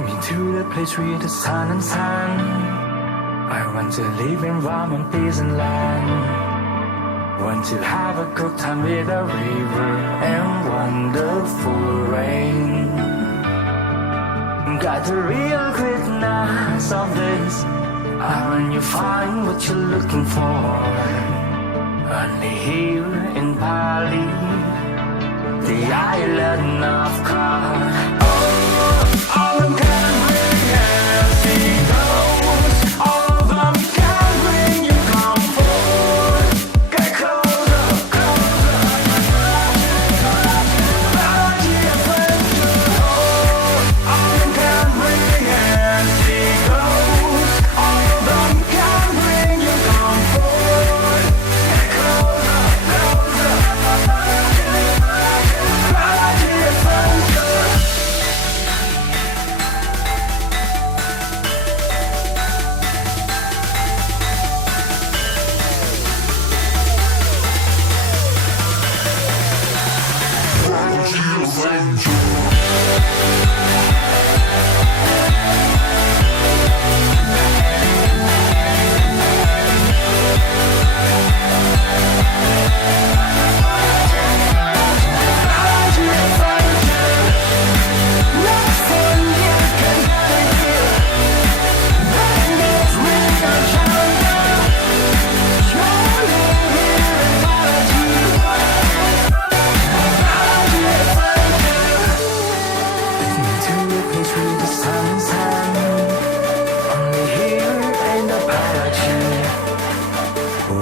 Me to the place where the sun and sun. I want to live in warm and pleasant land. Want to have a good time with a river and wonderful rain. Got the real greatness of this. When you find what you're looking for, only here in Bali, the island of God. Oh, all of them can bring happy goes. All of them can bring you comfort. Get closer, closer. Biology adventure. Oh, all of them can bring happy goes. All of them can bring you comfort. Get closer, closer. Biology adventure.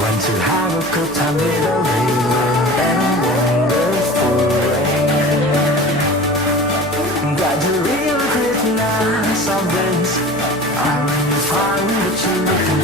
Want to have a good time with a river and wonderful rain. Got the real greatness of this. I when you find what you're looking